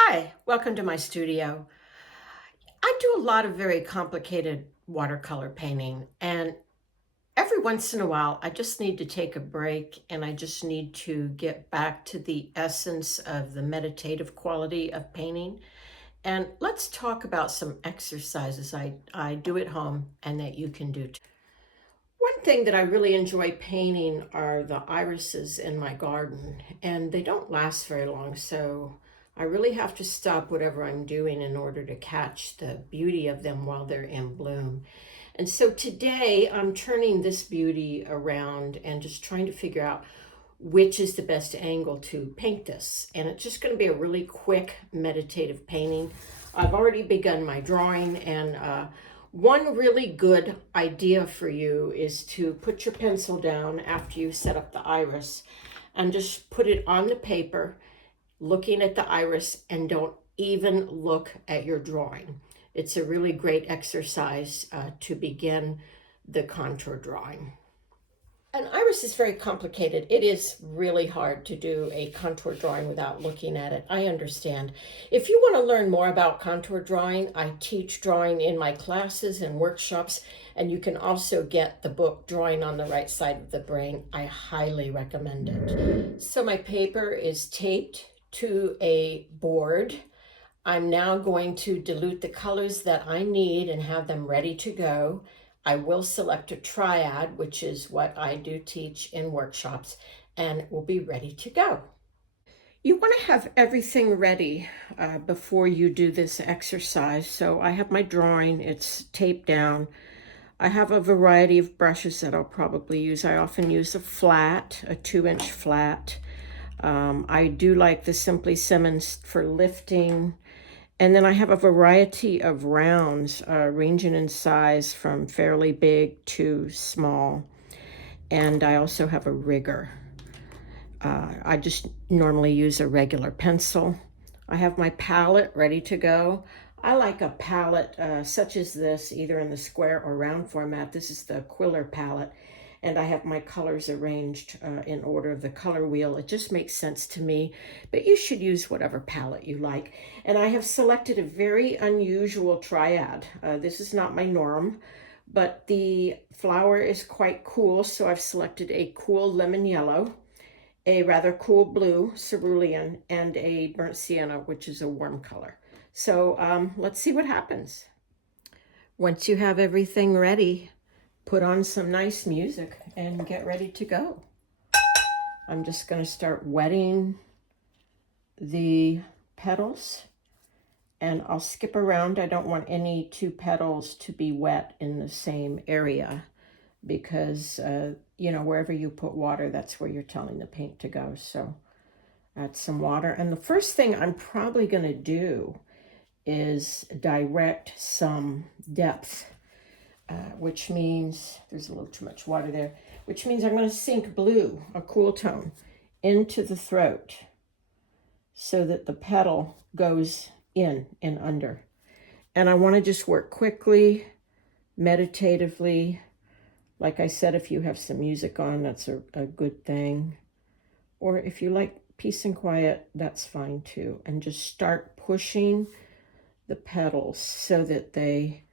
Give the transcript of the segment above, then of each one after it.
Hi, welcome to my studio. I do a lot of very complicated watercolor painting, and every once in a while, I just need to take a break and I just need to get back to the essence of the meditative quality of painting. And let's talk about some exercises I do at home and that you can do too. One thing that I really enjoy painting are the irises in my garden, and they don't last very long, so I really have to stop whatever I'm doing in order to catch the beauty of them while they're in bloom. And so today I'm turning this beauty around and just trying to figure out which is the best angle to paint this. And it's just going to be a really quick meditative painting. I've already begun my drawing, and one really good idea for you is to put your pencil down after you set up the iris and just put it on the paper, looking at the iris, and don't even look at your drawing. It's a really great exercise to begin the contour drawing. An iris is very complicated. It is really hard to do a contour drawing without looking at it. I understand. If you want to learn more about contour drawing, I teach drawing in my classes and workshops, and you can also get the book Drawing on the Right Side of the Brain. I highly recommend it. So my paper is taped to a board. I'm now going to dilute the colors that I need and have them ready to go. I will select a triad, which is what I do teach in workshops, and we'll be ready to go. You want to have everything ready before you do this exercise. So I have my drawing, it's taped down. I have a variety of brushes that I'll probably use. I often use a flat, a 2-inch flat. I do like the Simply Simmons for lifting. And then I have a variety of rounds ranging in size from fairly big to small. And I also have a rigger. I just normally use a regular pencil. I have my palette ready to go. I like a palette such as this, either in the square or round format. This is the Quiller palette. And I have my colors arranged in order of the color wheel. It just makes sense to me, but you should use whatever palette you like. And I have selected a very unusual triad. This is not my norm, but the flower is quite cool, so I've selected a cool lemon yellow, a rather cool blue cerulean, and a burnt sienna, which is a warm color. So let's see what happens. Once you have everything ready, put on some nice music and get ready to go. I'm just going to start wetting the petals, and I'll skip around. I don't want any two petals to be wet in the same area because, wherever you put water, that's where you're telling the paint to go. So add some water. And the first thing I'm probably going to do is direct some depth. Which means, there's a little too much water there, which means I'm going to sink blue, a cool tone, into the throat so that the petal goes in and under. And I want to just work quickly, meditatively. Like I said, if you have some music on, that's a good thing. Or if you like peace and quiet, that's fine too. And just start pushing the petals so that they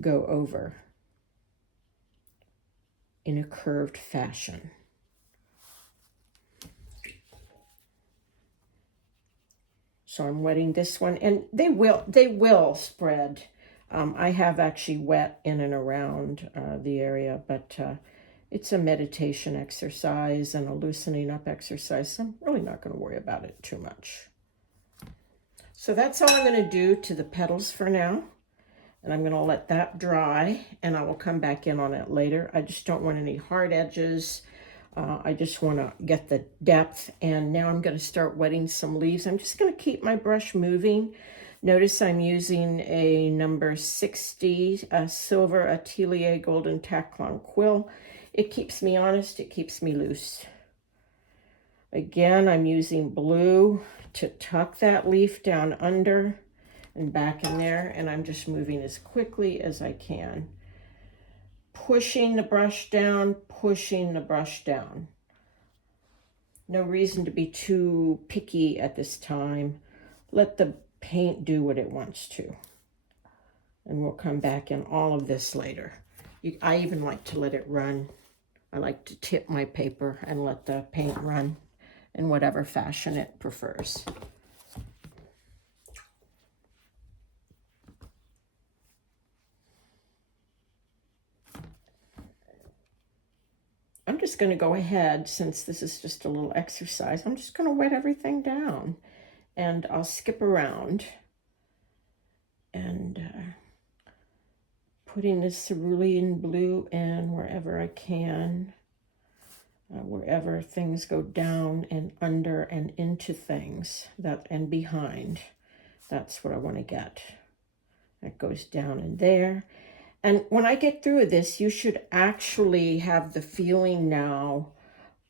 go over in a curved fashion. So I'm wetting this one, and they will spread. I have actually wet in and around the area, but it's a meditation exercise and a loosening up exercise, so I'm really not going to worry about it too much. So that's all I'm going to do to the petals for now. And I'm going to let that dry, and I will come back in on it later. I just don't want any hard edges. I just want to get the depth. And now I'm going to start wetting some leaves. I'm just going to keep my brush moving. Notice I'm using a number 60 Silver Atelier Golden Taklon quill. It keeps me honest. It keeps me loose. Again, I'm using blue to tuck that leaf down under and back in there, and I'm just moving as quickly as I can. Pushing the brush down, pushing the brush down. No reason to be too picky at this time. let the paint do what it wants to. And we'll come back in all of this later. I even like to let it run. I like to tip my paper and let the paint run in whatever fashion it prefers. I'm just going to go ahead, since this is just a little exercise, I'm just going to wet everything down. And I'll skip around and putting this cerulean blue in wherever I can, wherever things go down and under and into things and behind. That's what I want to get. That goes down in there. And when I get through this, you should actually have the feeling now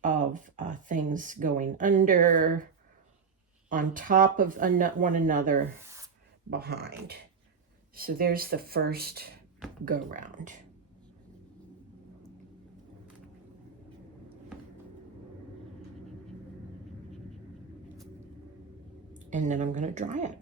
of things going under, on top of one another, behind. So there's the first go round. And then I'm going to dry it.